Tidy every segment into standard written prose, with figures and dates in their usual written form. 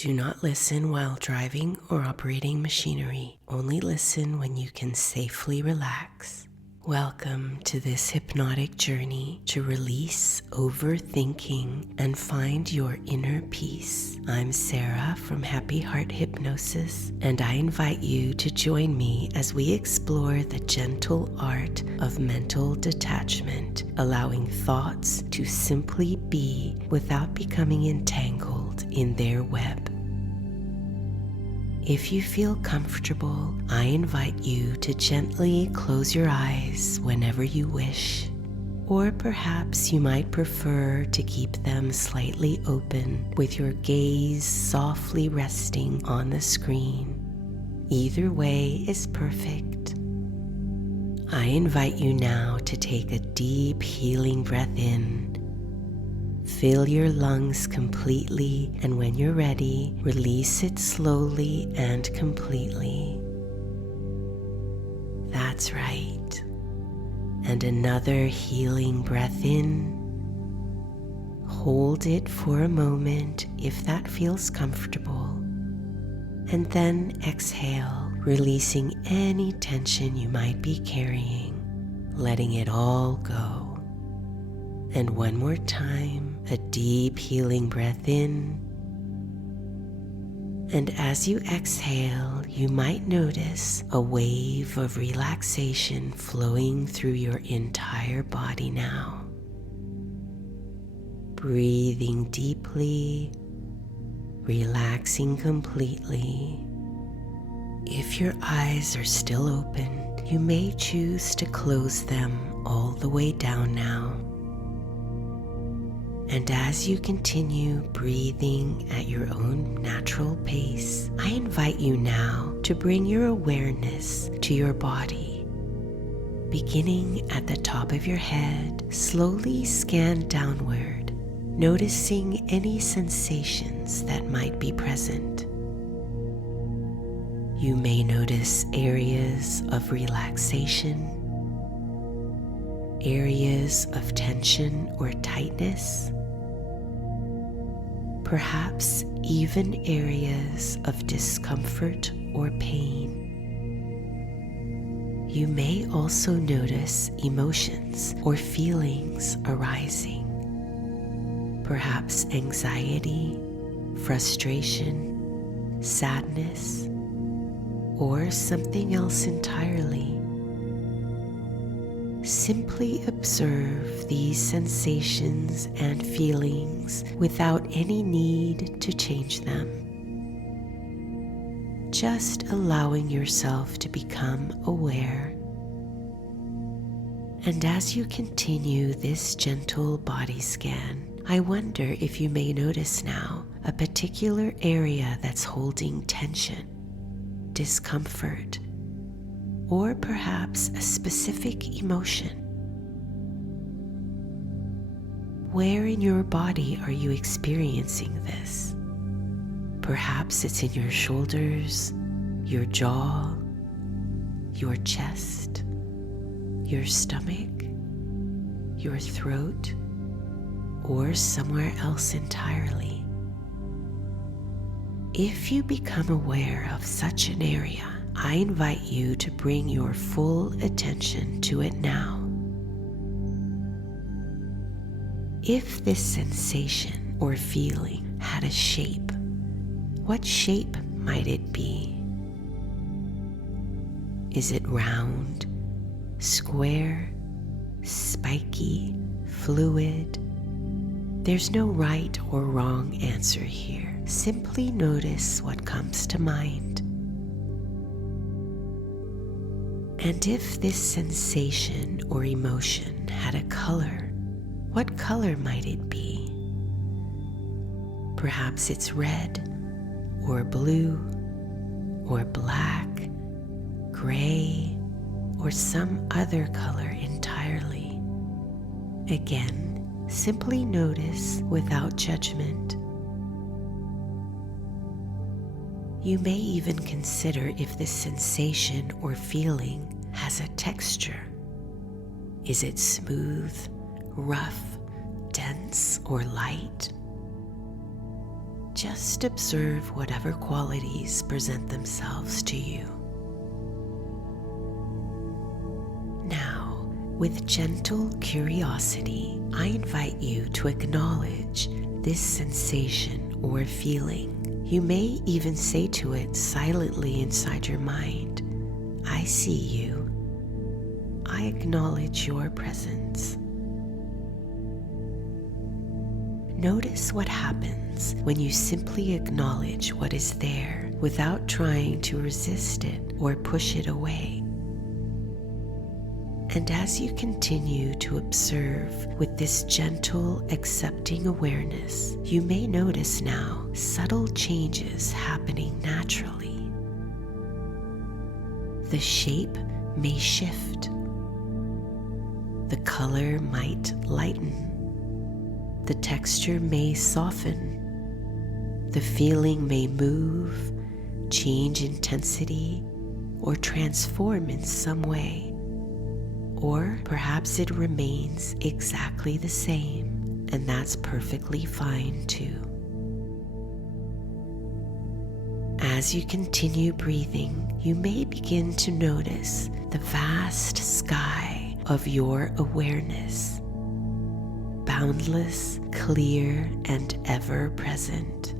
Do not listen while driving or operating machinery. Only listen when you can safely relax. Welcome to this hypnotic journey to release overthinking and find your inner peace. I'm Sarah from Happy Heart Hypnosis, and I invite you to join me as we explore the gentle art of mental detachment, allowing thoughts to simply be without becoming entangled in their web. If you feel comfortable, I invite you to gently close your eyes whenever you wish, or perhaps you might prefer to keep them slightly open with your gaze softly resting on the screen. Either way is perfect. I invite you now to take a deep healing breath in. Fill your lungs completely, and when you're ready, release it slowly and completely. That's right. And another healing breath in. Hold it for a moment if that feels comfortable. And then exhale, releasing any tension you might be carrying, letting it all go. And one more time, a deep healing breath in. And as you exhale, you might notice a wave of relaxation flowing through your entire body now. Breathing deeply, relaxing completely. If your eyes are still open, you may choose to close them all the way down now. And as you continue breathing at your own natural pace, I invite you now to bring your awareness to your body. Beginning at the top of your head, slowly scan downward, noticing any sensations that might be present. You may notice areas of relaxation, areas of tension or tightness, perhaps even areas of discomfort or pain. You may also notice emotions or feelings arising, perhaps anxiety, frustration, sadness, or something else entirely. Simply observe these sensations and feelings without any need to change them. Just allowing yourself to become aware. And as you continue this gentle body scan, I wonder if you may notice now a particular area that's holding tension, discomfort, or perhaps a specific emotion. Where in your body are you experiencing this? Perhaps it's in your shoulders, your jaw, your chest, your stomach, your throat, or somewhere else entirely. If you become aware of such an area, I invite you to bring your full attention to it now. If this sensation or feeling had a shape, what shape might it be? Is it round, square, spiky, fluid? There's no right or wrong answer here. Simply notice what comes to mind. And if this sensation or emotion had a color, what color might it be? Perhaps it's red, or blue, or black, gray, or some other color entirely. Again, simply notice without judgment. You may even consider if this sensation or feeling has a texture. Is it smooth, rough, dense, or light? Just observe whatever qualities present themselves to you. Now, with gentle curiosity, I invite you to acknowledge this sensation or feeling. You may even say to it silently inside your mind, "I see you. I acknowledge your presence." Notice what happens when you simply acknowledge what is there without trying to resist it or push it away. And as you continue to observe with this gentle, accepting awareness, you may notice now subtle changes happening naturally. The shape may shift. The color might lighten. The texture may soften. The feeling may move, change intensity, or transform in some way. Or perhaps it remains exactly the same, and that's perfectly fine too. As you continue breathing, you may begin to notice the vast sky of your awareness. Boundless, clear, and ever-present.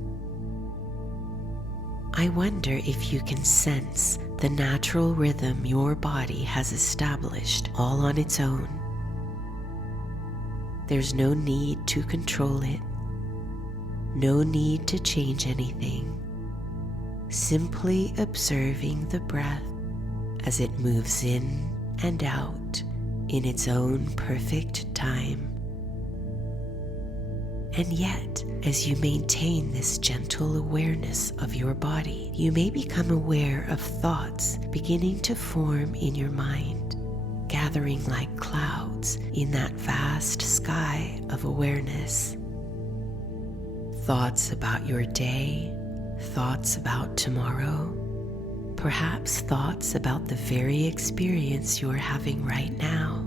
I wonder if you can sense the natural rhythm your body has established all on its own. There's no need to control it, no need to change anything. Simply observing the breath as it moves in and out in its own perfect time. And yet, as you maintain this gentle awareness of your body, you may become aware of thoughts beginning to form in your mind, gathering like clouds in that vast sky of awareness. Thoughts about your day, thoughts about tomorrow, perhaps thoughts about the very experience you're having right now.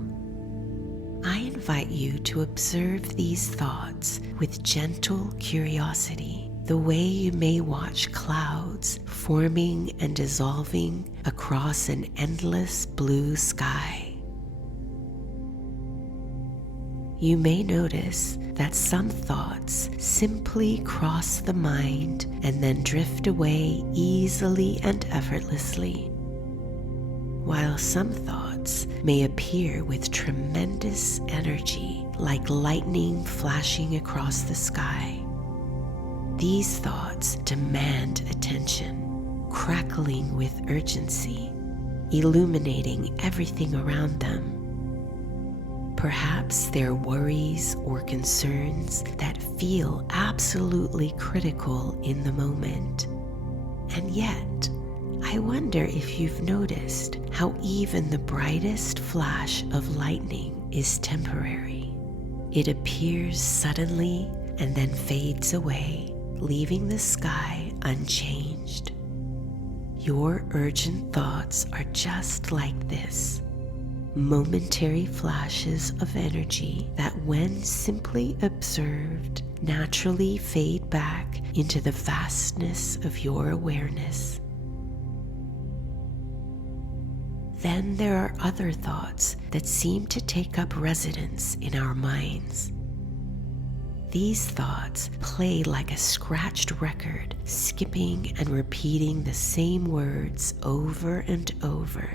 I invite you to observe these thoughts with gentle curiosity, the way you may watch clouds forming and dissolving across an endless blue sky. You may notice that some thoughts simply cross the mind and then drift away easily and effortlessly, while some thoughts may appear with tremendous energy, like lightning flashing across the sky. These thoughts demand attention, crackling with urgency, illuminating everything around them. Perhaps they're worries or concerns that feel absolutely critical in the moment. And yet, I wonder if you've noticed how even the brightest flash of lightning is temporary. It appears suddenly and then fades away, leaving the sky unchanged. Your urgent thoughts are just like this, momentary flashes of energy that, when simply observed, naturally fade back into the vastness of your awareness. Then there are other thoughts that seem to take up residence in our minds. These thoughts play like a scratched record, skipping and repeating the same words over and over.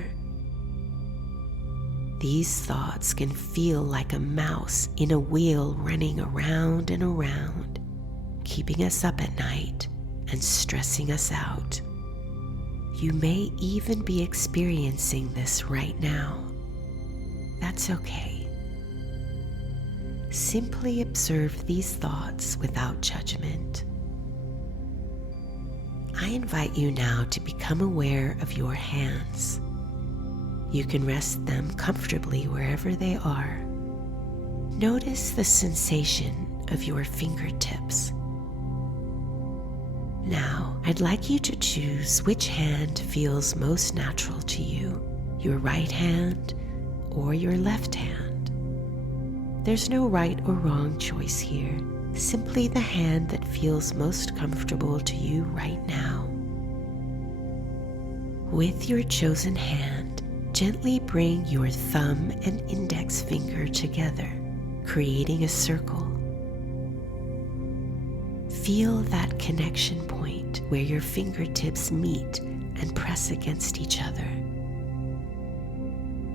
These thoughts can feel like a mouse in a wheel running around and around, keeping us up at night and stressing us out. You may even be experiencing this right now. That's okay. Simply observe these thoughts without judgment. I invite you now to become aware of your hands. You can rest them comfortably wherever they are. Notice the sensation of your fingertips. Now, I'd like you to choose which hand feels most natural to you, your right hand or your left hand. There's no right or wrong choice here. simply the hand that feels most comfortable to you right now. With your chosen hand, gently bring your thumb and index finger together, creating a circle. Feel that connection point where your fingertips meet and press against each other.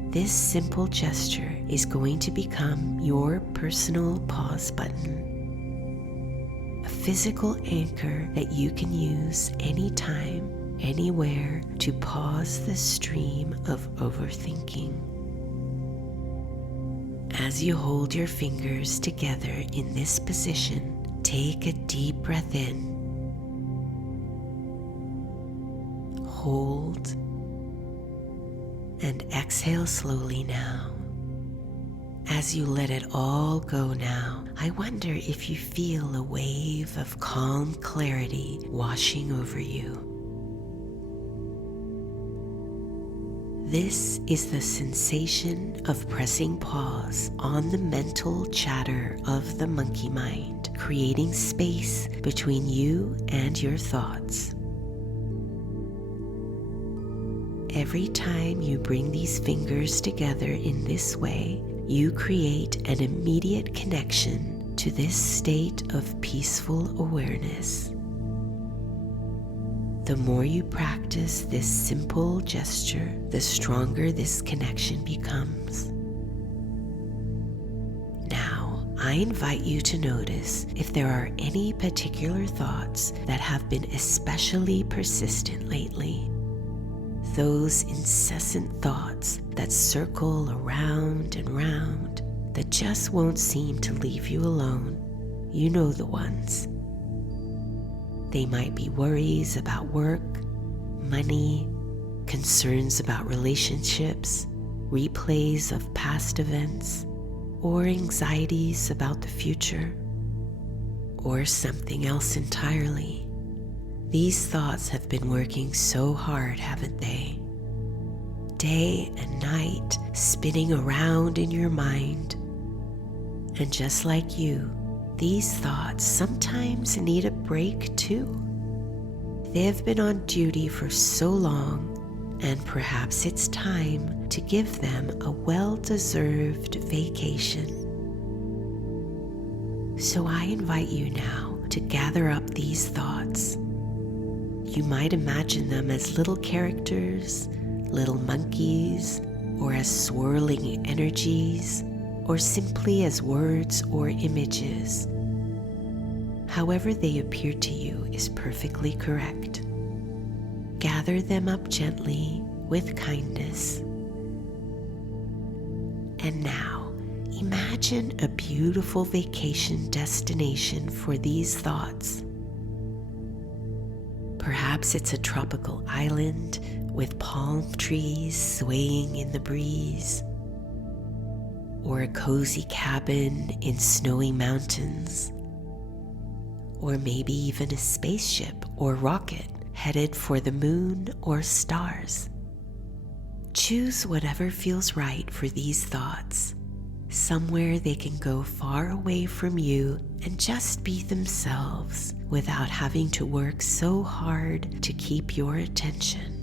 This simple gesture is going to become your personal pause button, a physical anchor that you can use anytime, anywhere to pause the stream of overthinking. As you hold your fingers together in this position, take a deep breath in. Hold and exhale slowly now. As you let it all go now, I wonder if you feel a wave of calm clarity washing over you. This is the sensation of pressing pause on the mental chatter of the monkey mind, creating space between you and your thoughts. Every time you bring these fingers together in this way, you create an immediate connection to this state of peaceful awareness. The more you practice this simple gesture, the stronger this connection becomes. Now, I invite you to notice if there are any particular thoughts that have been especially persistent lately. Those incessant thoughts that circle around and round, that just won't seem to leave you alone. You know the ones. They might be worries about work, money, concerns about relationships, replays of past events, or anxieties about the future, or something else entirely. These thoughts have been working so hard, haven't they? Day and night, spinning around in your mind. And just like you, these thoughts sometimes need a break too. They have been on duty for so long, and perhaps it's time to give them a well-deserved vacation. So I invite you now to gather up these thoughts. You might imagine them as little characters, little monkeys, or as swirling energies, or simply as words or images. However they appear to you is perfectly correct. Gather them up gently with kindness. And now, imagine a beautiful vacation destination for these thoughts. Perhaps it's a tropical island with palm trees swaying in the breeze, or a cozy cabin in snowy mountains, or maybe even a spaceship or rocket headed for the moon or stars. Choose whatever feels right for these thoughts, somewhere they can go far away from you and just be themselves without having to work so hard to keep your attention.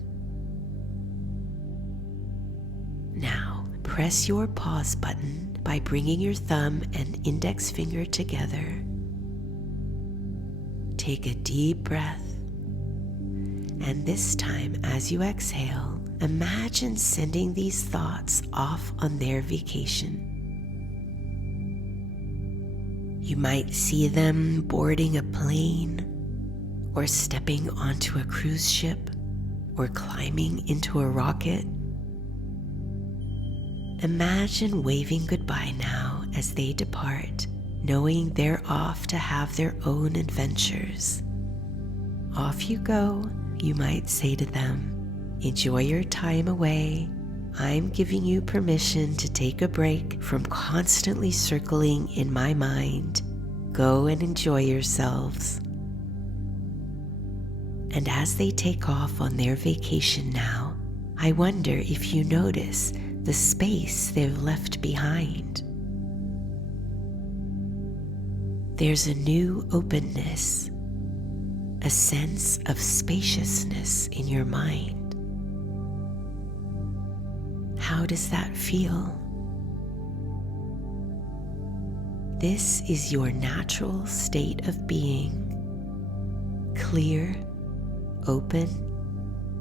Now, press your pause button by bringing your thumb and index finger together. Take a deep breath, and this time as you exhale, imagine sending these thoughts off on their vacation. You might see them boarding a plane, or stepping onto a cruise ship, or climbing into a rocket. Imagine waving goodbye now as they depart, knowing they're off to have their own adventures. Off you go, you might say to them. Enjoy your time away. I'm giving you permission to take a break from constantly circling in my mind. Go and enjoy yourselves. And as they take off on their vacation now, I wonder if you notice the space they've left behind. There's a new openness, a sense of spaciousness in your mind. How does that feel? This is your natural state of being, clear, open,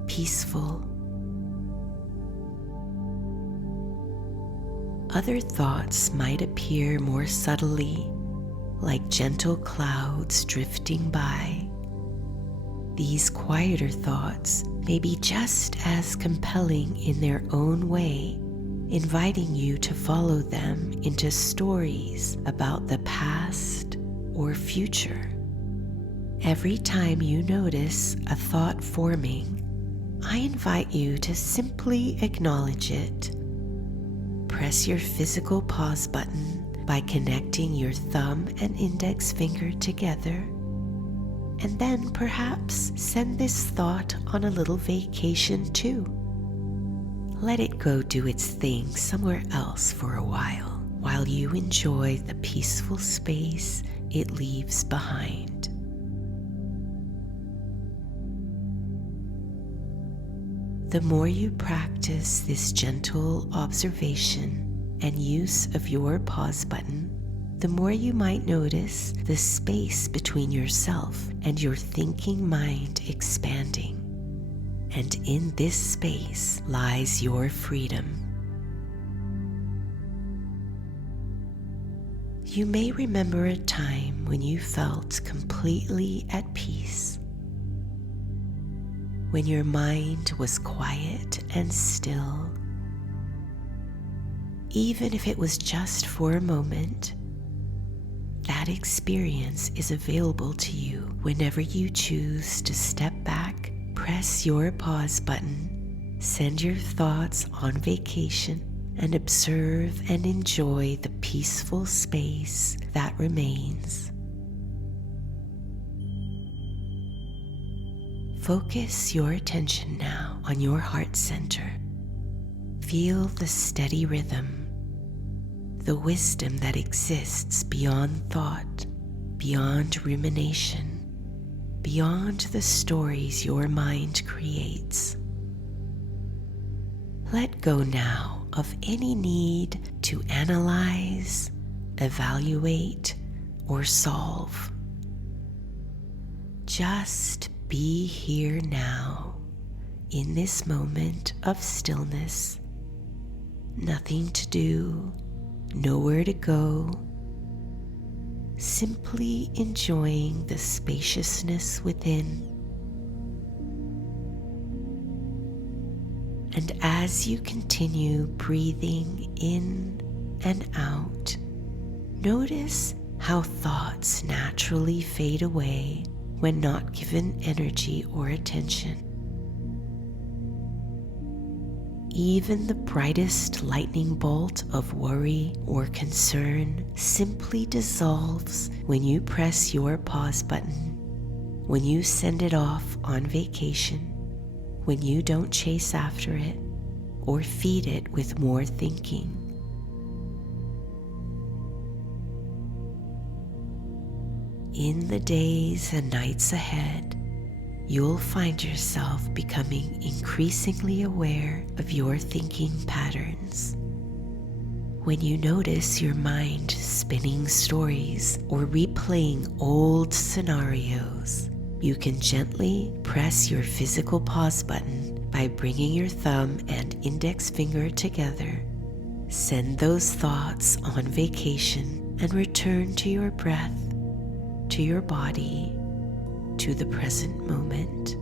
peaceful. Other thoughts might appear more subtly, like gentle clouds drifting by. These quieter thoughts may be just as compelling in their own way, inviting you to follow them into stories about the past or future. Every time you notice a thought forming, I invite you to simply acknowledge it. Press your physical pause button by connecting your thumb and index finger together, and then perhaps send this thought on a little vacation too. Let it go do its thing somewhere else for a while you enjoy the peaceful space it leaves behind. The more you practice this gentle observation and use of your pause button, the more you might notice the space between yourself and your thinking mind expanding. And in this space lies your freedom. You may remember a time when you felt completely at peace, when your mind was quiet and still. Even if it was just for a moment, that experience is available to you whenever you choose to step back, press your pause button, send your thoughts on vacation, and observe and enjoy the peaceful space that remains. Focus your attention now on your heart center. Feel the steady rhythm, the wisdom that exists beyond thought, beyond rumination, beyond the stories your mind creates. Let go now of any need to analyze, evaluate, or solve. Just be here now, in this moment of stillness. Nothing to do, nowhere to go. Simply enjoying the spaciousness within. And as you continue breathing in and out, notice how thoughts naturally fade away when not given energy or attention. Even the brightest lightning bolt of worry or concern simply dissolves when you press your pause button, when you send it off on vacation, when you don't chase after it or feed it with more thinking. In the days and nights ahead, you'll find yourself becoming increasingly aware of your thinking patterns. When you notice your mind spinning stories or replaying old scenarios, you can gently press your physical pause button by bringing your thumb and index finger together. Send those thoughts on vacation and return to your breath, to your body, to the present moment.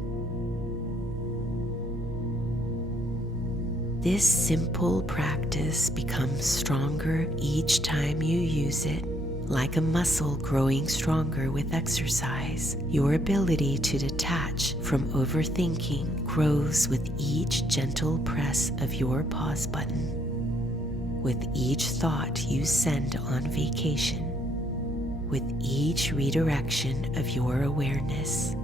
This simple practice becomes stronger each time you use it, like a muscle growing stronger with exercise. Your ability to detach from overthinking grows with each gentle press of your pause button, with each thought you send on vacation, with each redirection of your awareness.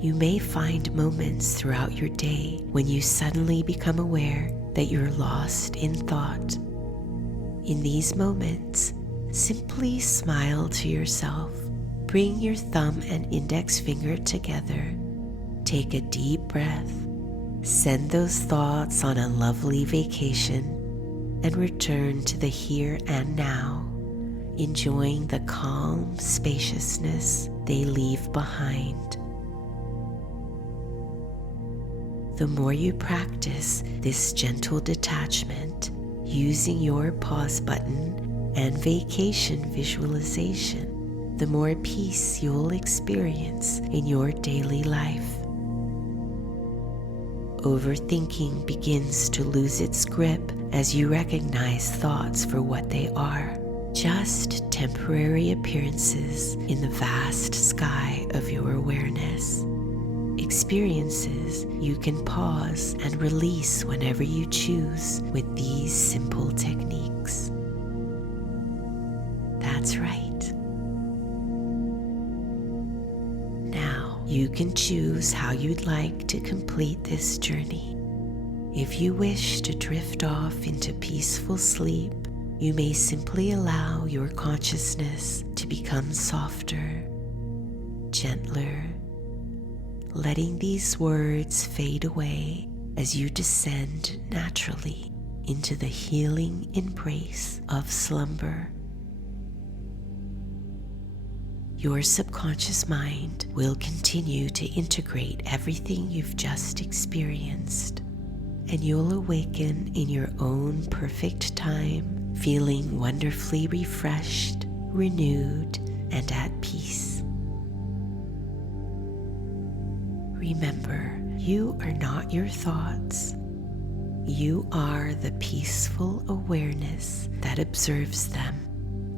You may find moments throughout your day when you suddenly become aware that you're lost in thought. In these moments, Simply smile to yourself. Bring your thumb and index finger together. Take a deep breath. Send those thoughts on a lovely vacation and return to the here and now, enjoying the calm spaciousness they leave behind. The more you practice this gentle detachment, using your pause button and vacation visualization, the more peace you'll experience in your daily life. Overthinking begins to lose its grip as you recognize thoughts for what they are, just temporary appearances in the vast sky of your awareness. Experiences you can pause and release whenever you choose with these simple techniques. That's right. Now you can choose how you'd like to complete this journey. If you wish to drift off into peaceful sleep, you may simply allow your consciousness to become softer, gentler, letting these words fade away as you descend naturally into the healing embrace of slumber. Your subconscious mind will continue to integrate everything you've just experienced, and you'll awaken in your own perfect time, feeling wonderfully refreshed, renewed, and at peace. Remember, you are not your thoughts. You are the peaceful awareness that observes them,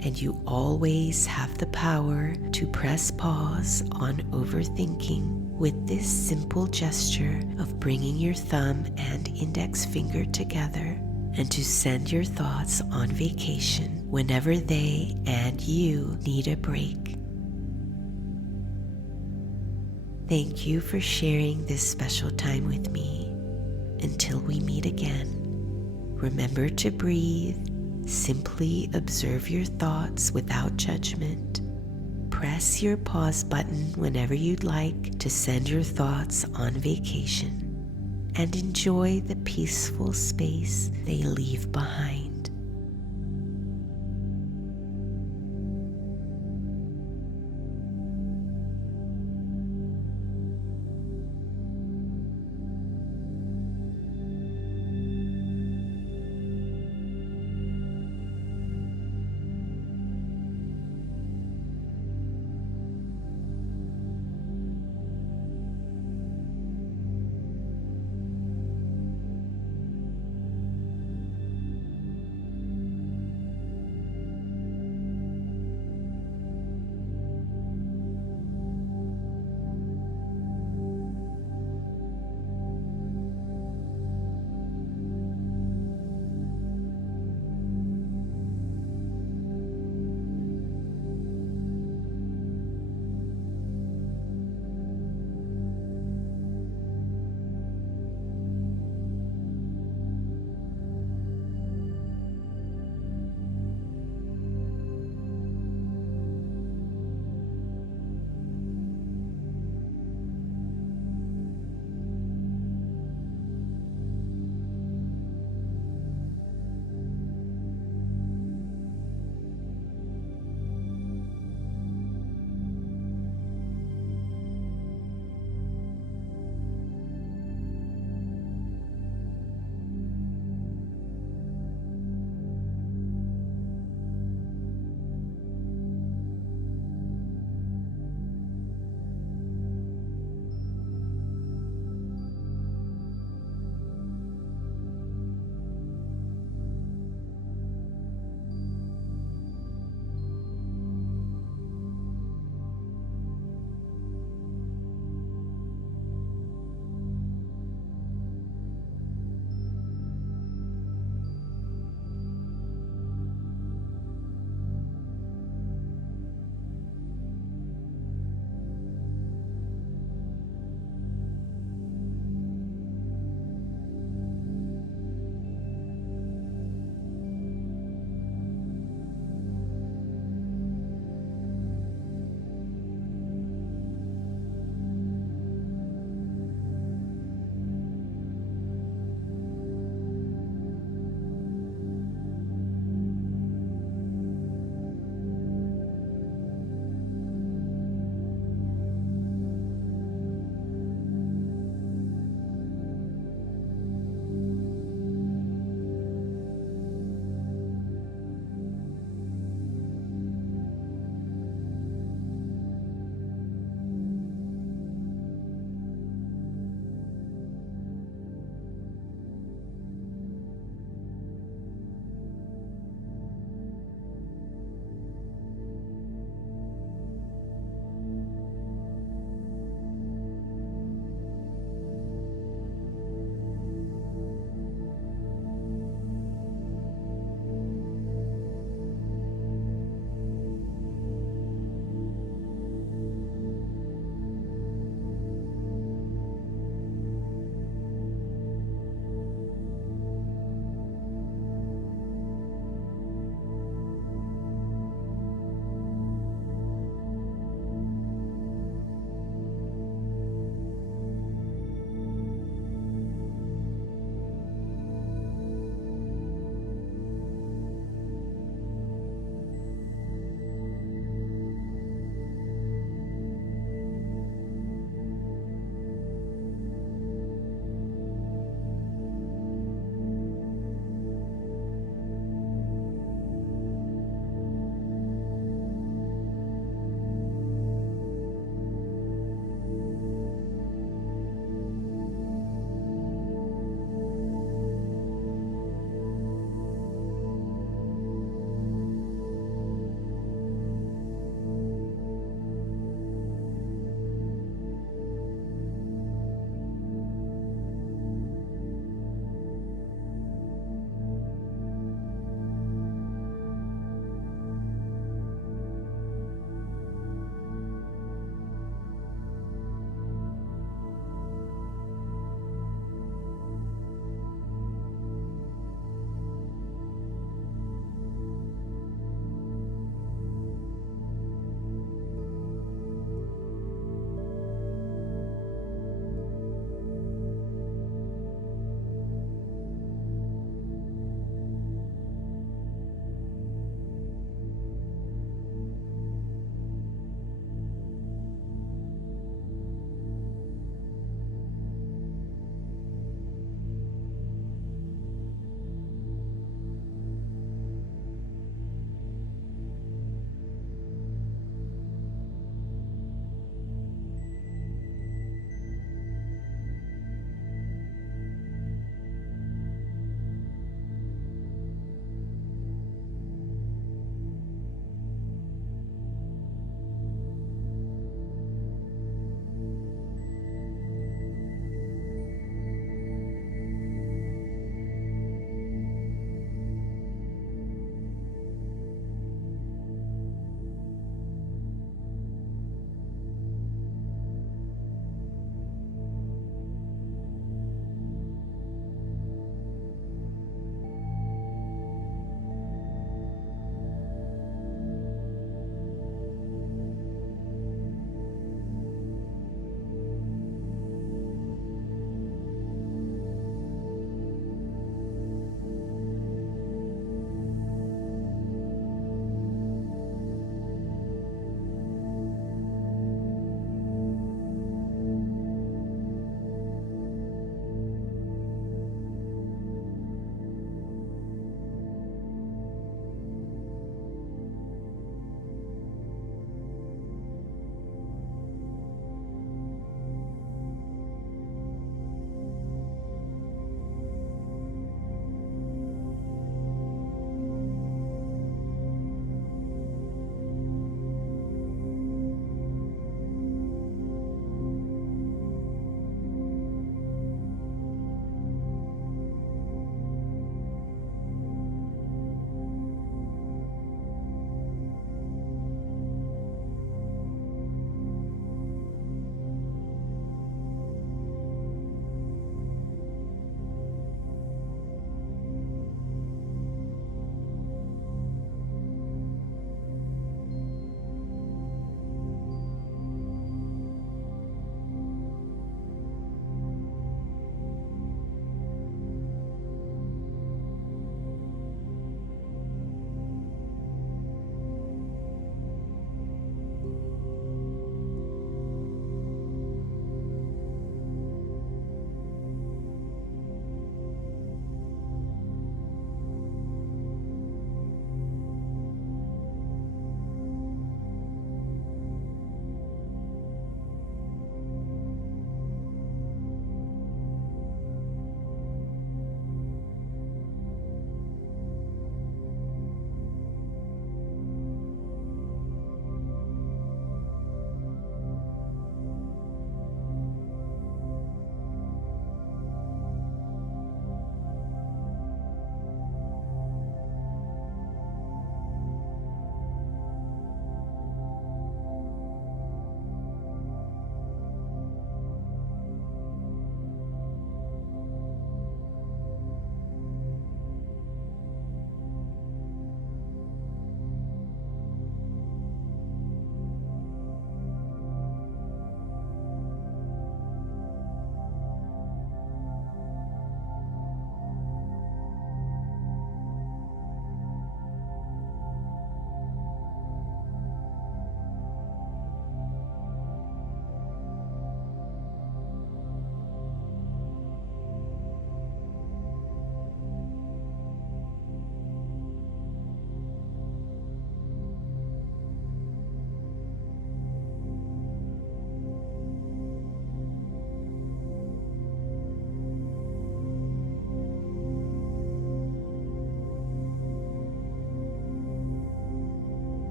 and you always have the power to press pause on overthinking with this simple gesture of bringing your thumb and index finger together, and to send your thoughts on vacation whenever they and you need a break. Thank you for sharing this special time with me. Until we meet again, remember to breathe, simply observe your thoughts without judgment. Press your pause button whenever you'd like to send your thoughts on vacation, and enjoy the peaceful space they leave behind.